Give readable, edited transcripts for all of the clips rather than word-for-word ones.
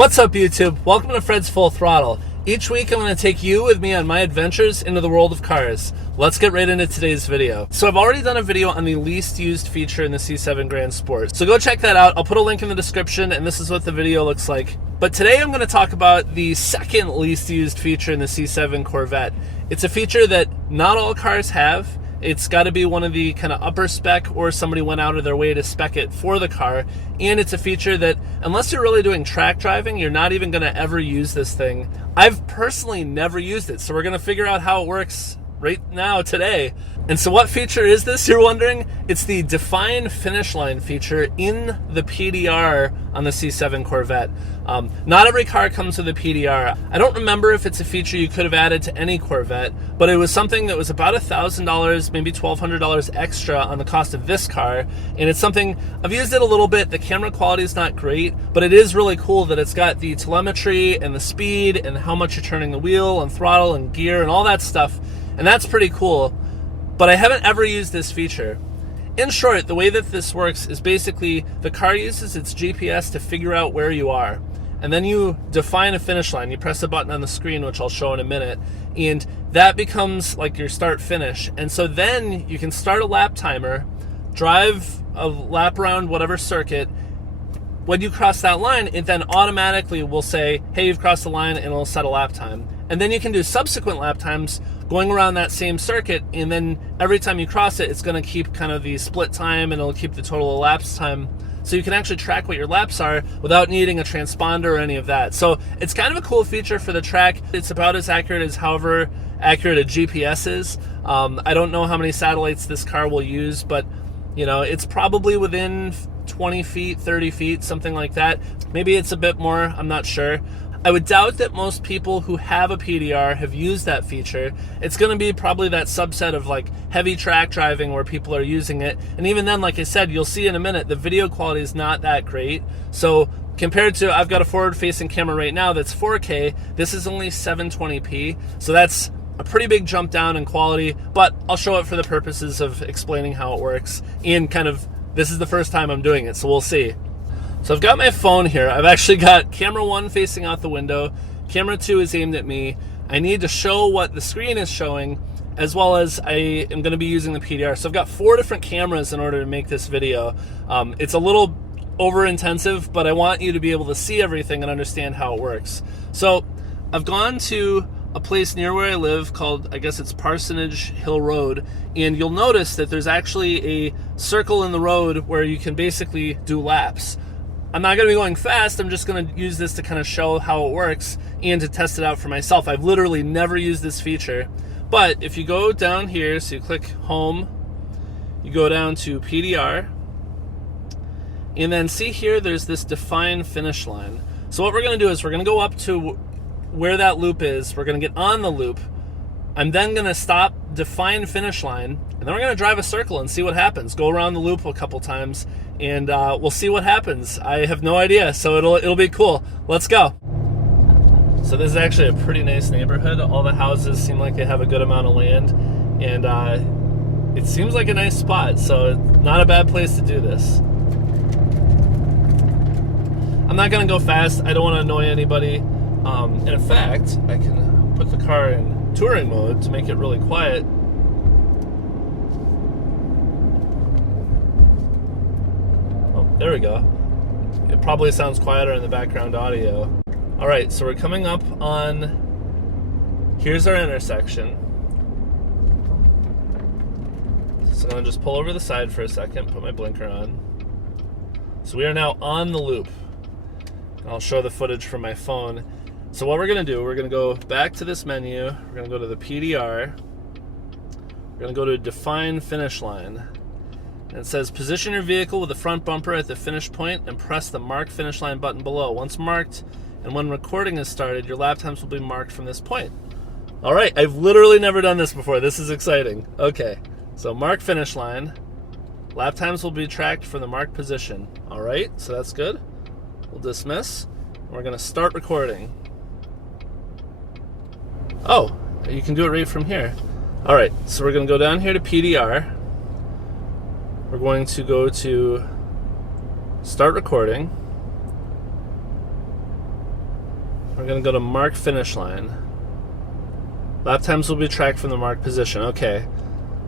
What's up, YouTube? Welcome to Fred's Full Throttle. Each week I'm going to take you with me on my adventures into the world of cars. Let's get right into today's video. So I've already done a video on the least used feature in the C7 Grand Sport. So go check that out. I'll put a link in the description, and this is what the video looks like. But today I'm going to talk about the second least used feature in the C7 Corvette. It's a feature that not all cars have. It's got to be one of the kind of upper spec, or somebody went out of their way to spec it for the car. And it's a feature that, unless you're really doing track driving, you're not even going to ever use this thing. I've personally never used it, so we're going to figure out how it works right now today. And so what feature is this, you're wondering? It's the Define Finish Line feature in the PDR on the C7 Corvette. Not every car comes with a PDR. I don't remember if it's a feature you could have added to any Corvette, but it was something that was about $1,000, maybe $1,200 extra on the cost of this car. And it's something, I've used it a little bit. The camera quality is not great, but it is really cool that it's got the telemetry and the speed and how much you're turning the wheel and throttle and gear and all that stuff. And that's pretty cool, but I haven't ever used this feature. In short, the way that this works is basically the car uses its GPS to figure out where you are. And then you define a finish line. You press a button on the screen, which I'll show in a minute, and that becomes like your start finish. And so then you can start a lap timer, drive a lap around whatever circuit. When you cross that line, it then automatically will say, hey, you've crossed the line, and it'll set a lap time. And then you can do subsequent lap times going around that same circuit, and then every time you cross it, it's going to keep kind of the split time, and it'll keep the total elapsed time. So you can actually track what your laps are without needing a transponder or any of that. So it's kind of a cool feature for the track. It's about as accurate as however accurate a GPS is. I don't know how many satellites this car will use, but you know, it's probably within 20 feet, 30 feet, something like that. Maybe it's a bit more, I'm not sure. I would doubt that most people who have a PDR have used that feature. It's going to be probably that subset of like heavy track driving where people are using it. And even then, like I said, you'll see in a minute, the video quality is not that great. So compared to, I've got a forward-facing camera right now that's 4K. This is only 720p. So that's a pretty big jump down in quality, but I'll show it for the purposes of explaining how it works. And kind of, this is the first time I'm doing it, so we'll see. So I've got my phone here. I've actually got camera 1 facing out the window. Camera 2 is aimed at me. I need to show what the screen is showing, as well as I am going to be using the PDR. So I've got 4 different cameras in order to make this video. It's a little over-intensive, but I want you to be able to see everything and understand how it works. So I've gone to a place near where I live called, I guess it's Parsonage Hill Road, and you'll notice that there's actually a circle in the road where you can basically do laps. I'm not going to be going fast. I'm just going to use this to kind of show how it works and to test it out for myself. I've literally never used this feature. But if you go down here, so you click Home, you go down to PDR, and then see here there's this Define Finish Line. So what we're going to do is we're going to go up to where that loop is. We're going to get on the loop. I'm then going to stop Define Finish Line, and then we're going to drive a circle and see what happens. Go around the loop a couple times, and we'll see what happens. I have no idea, so it'll be cool. Let's go. So this is actually a pretty nice neighborhood. All the houses seem like they have a good amount of land, and it seems like a nice spot, so not a bad place to do this. I'm not going to go fast. I don't want to annoy anybody. And in fact, I can put the car in touring mode to make it really quiet. Oh, there we go. It probably sounds quieter in the background audio. All right, so we're coming up on, here's our intersection. So I'm gonna just pull over the side for a second, put my blinker on. So we are now on the loop. I'll show the footage from my phone. So what we're going to do, we're going to go back to this menu. We're going to go to the PDR. We're going to go to Define Finish Line. And it says, position your vehicle with the front bumper at the finish point and press the Mark Finish Line button below. Once marked, and when recording is started, your lap times will be marked from this point. All right, I've literally never done this before. This is exciting. Okay, so Mark Finish Line. Lap times will be tracked from the marked position. All right, so that's good. We'll dismiss. We're going to start recording. Oh, you can do it right from here. All right, so we're going to go down here to PDR. We're going to go to start recording. we're going to go to mark finish line. Lap times will be tracked from the marked position. Okay,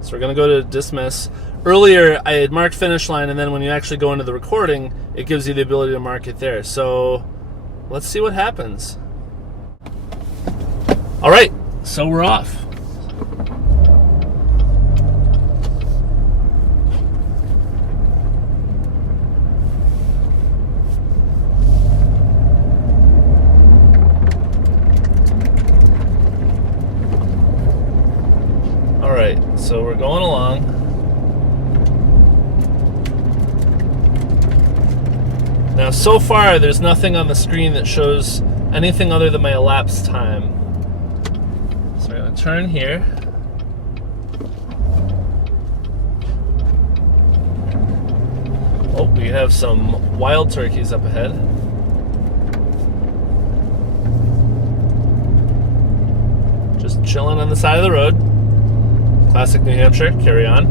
so we're going to go to dismiss. Earlier, I had marked finish line, and then when you actually go into the recording, it gives you the ability to mark it there. So let's see what happens. All right, so we're off. All right, so we're going along. Now, so far, there's nothing on the screen that shows anything other than my elapsed time. So we're going to turn here. Oh, we have some wild turkeys up ahead. Just chilling on the side of the road. Classic New Hampshire, carry on.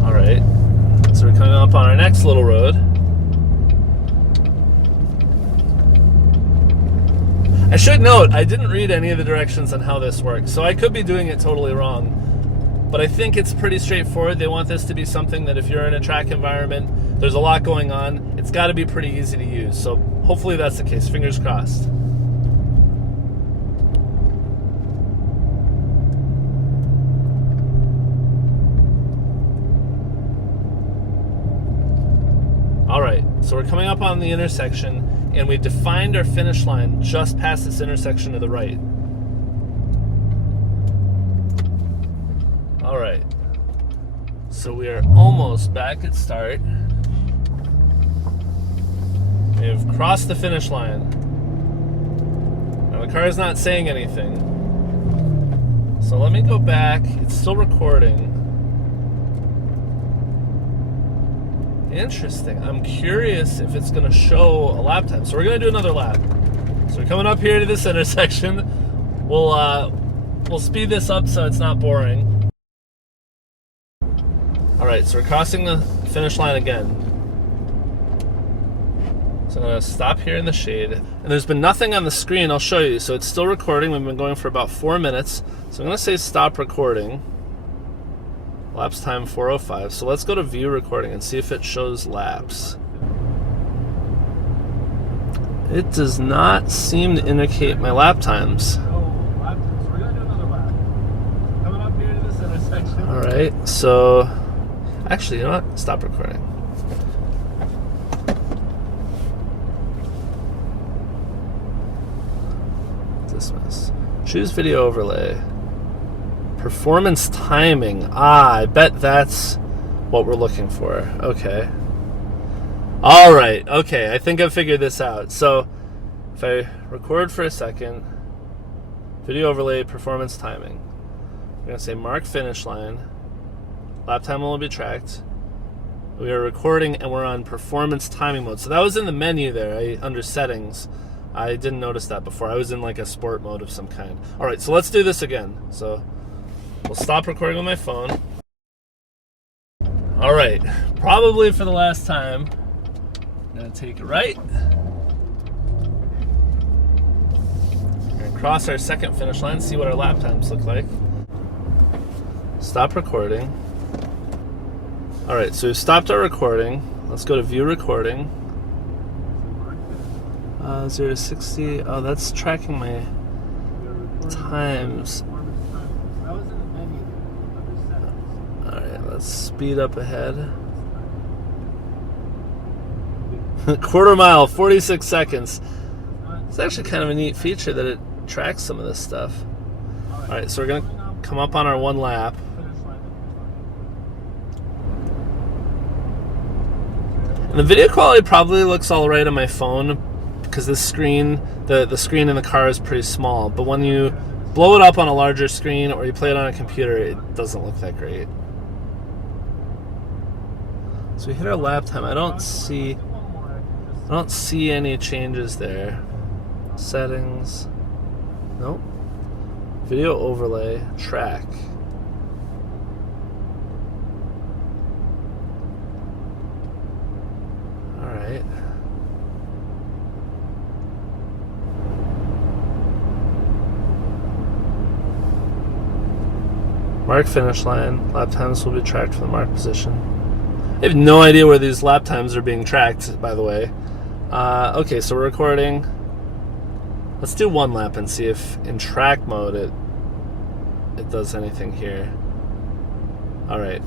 All right, so we're coming up on our next little road. I should note, I didn't read any of the directions on how this works, so I could be doing it totally wrong. But I think it's pretty straightforward. They want this to be something that if you're in a track environment, there's a lot going on, it's got to be pretty easy to use. So hopefully that's the case. Fingers crossed. All right, so we're coming up on the intersection, and we defined our finish line just past this intersection to the right. All right, so we are almost back at start. We have crossed the finish line. Now the car is not saying anything. So let me go back. It's still recording. Interesting. I'm curious if it's going to show a lap time. So we're going to do another lap. So we're coming up here to this intersection. We'll speed this up so it's not boring. All right, so we're crossing the finish line again. So I'm going to stop here in the shade. And there's been nothing on the screen. I'll show you. So it's still recording. We've been going for about 4 minutes. So I'm going to say stop recording. Laps time 4:05. So let's go to view recording and see if it shows laps. It does not seem to indicate my lap times. Oh, lap times. We're going to do another lap. Coming up here to this intersection. All right. So actually, you know what? Stop recording. Dismiss. Choose video overlay. Performance timing. I bet that's what we're looking for. Okay. All right. Okay. I think I've figured this out. So if I record for a second, video overlay, performance timing. I'm going to say mark finish line. Lap time will be tracked. We are recording and we're on performance timing mode. So that was in the menu there, under settings. I didn't notice that before. I was in like a sport mode of some kind. All right, so let's do this again. So we'll stop recording on my phone. All right, probably for the last time, I'm gonna take it right. We're gonna cross our second finish line, see what our lap times look like. Stop recording. All right, so we've stopped our recording. Let's go to view recording. 0 to 60. Oh, that's tracking my times. All right, let's speed up ahead. Quarter mile, 46 seconds. It's actually kind of a neat feature that it tracks some of this stuff. All right, so we're gonna come up on our one lap. And the video quality probably looks all right on my phone because the screen, the screen in the car is pretty small. But when you blow it up on a larger screen or you play it on a computer, it doesn't look that great. So we hit our lap time. I don't see any changes there. Settings. Nope. Video overlay. Track. Mark finish line. Lap times will be tracked from the mark position. I have no idea where these lap times are being tracked, by the way. Okay, so we're recording. Let's do one lap and see if in track mode it does anything here. All right.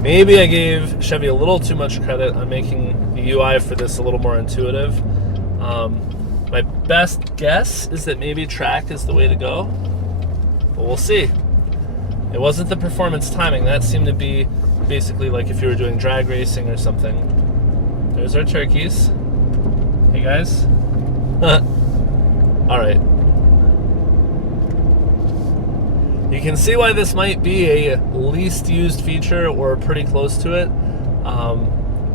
Maybe I gave Chevy a little too much credit on making the UI for this a little more intuitive. My best guess is that maybe track is the way to go, but we'll see. It wasn't the performance timing. That seemed to be basically like if you were doing drag racing or something. There's our turkeys. Hey guys. All right. You can see why this might be a least used feature or pretty close to it.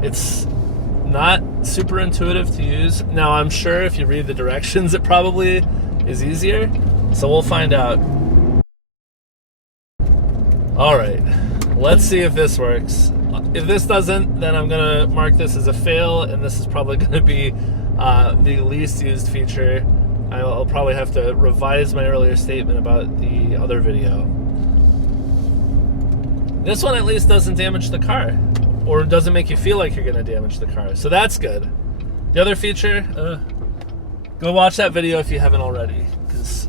It's not super intuitive to use. Now I'm sure if you read the directions it probably is easier, so we'll find out. Alright, let's see if this works. If this doesn't, then I'm gonna mark this as a fail, and this is probably gonna be the least used feature. I'll probably have to revise my earlier statement about the other video. This one at least doesn't damage the car, or doesn't make you feel like you're gonna damage the car, so that's good. The other feature, go watch that video if you haven't already, because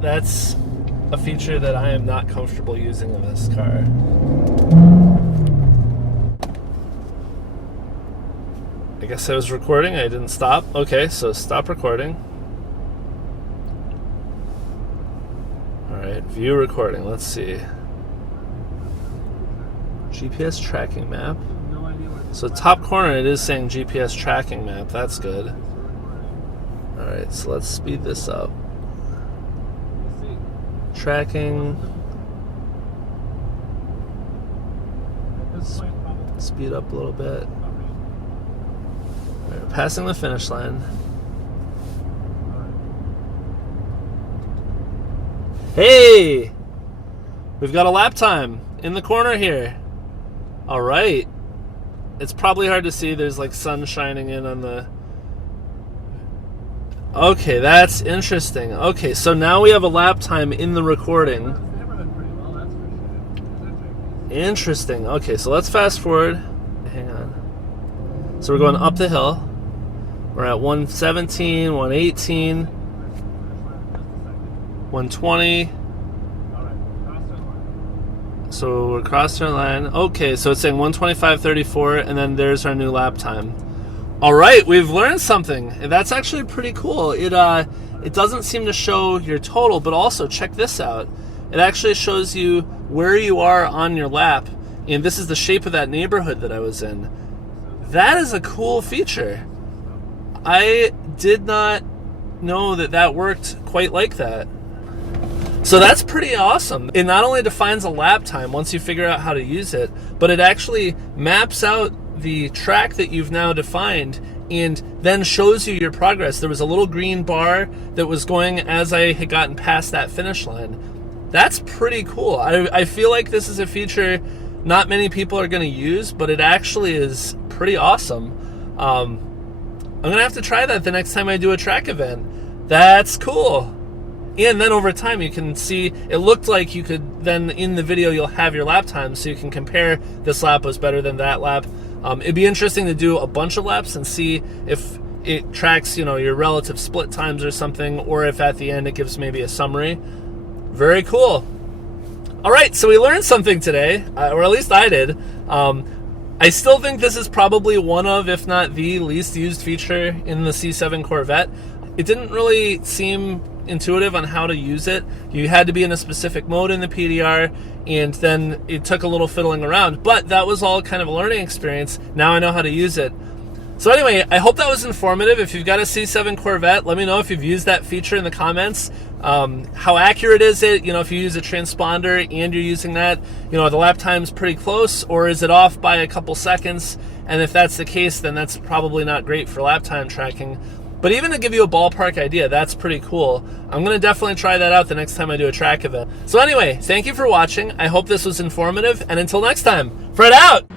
that's a feature that I am not comfortable using in this car. I guess I was recording, I didn't stop. Okay, so stop recording. Alright, view recording, let's see. GPS tracking map. So top corner it is saying GPS tracking map, that's good. Alright, so let's speed this up. Tracking. Speed up a little bit. Right, passing the finish line. Hey! We've got a lap time in the corner here. Alright. It's probably hard to see. There's like sun shining in on the... Okay, that's interesting. Okay, so now we have a lap time in the recording. Interesting. Okay, so let's fast forward. Hang on. So we're going up the hill. We're at 117, 118, 120. So we're crossing our line. Okay, so it's saying 125.34, and then there's our new lap time. All right, we've learned something. That's actually pretty cool. It doesn't seem to show your total, but also check this out. It actually shows you where you are on your lap, and this is the shape of that neighborhood that I was in. That is a cool feature. I did not know that that worked quite like that. So that's pretty awesome. It not only defines a lap time once you figure out how to use it, but it actually maps out the track that you've now defined and then shows you your progress. There was a little green bar that was going as I had gotten past that finish line. That's pretty cool. I feel like this is a feature not many people are going to use, but it actually is pretty awesome. I'm going to have to try that the next time I do a track event. That's cool. And then over time you can see, it looked like you could then in the video you'll have your lap time, so you can compare this lap was better than that lap. It'd be interesting to do a bunch of laps and see if it tracks, you know, your relative split times or something, or if at the end it gives maybe a summary. Very cool. All right, so we learned something today, or at least I did. I still think this is probably one of, if not the least used feature in the C7 Corvette. It didn't really seem intuitive on how to use it. You had to be in a specific mode in the PDR, and then it took a little fiddling around, but that was all kind of a learning experience. Now I know how to use it. So anyway, I hope that was informative. If you've got a C7 Corvette, let me know if you've used that feature in the comments. How accurate is it? You know, if you use a transponder and you're using that, you know, the lap time's pretty close, or is it off by a couple seconds? And if that's the case, then that's probably not great for lap time tracking. But even to give you a ballpark idea, that's pretty cool. I'm going to definitely try that out the next time I do a track event. So anyway, thank you for watching. I hope this was informative, and until next time, Fred out!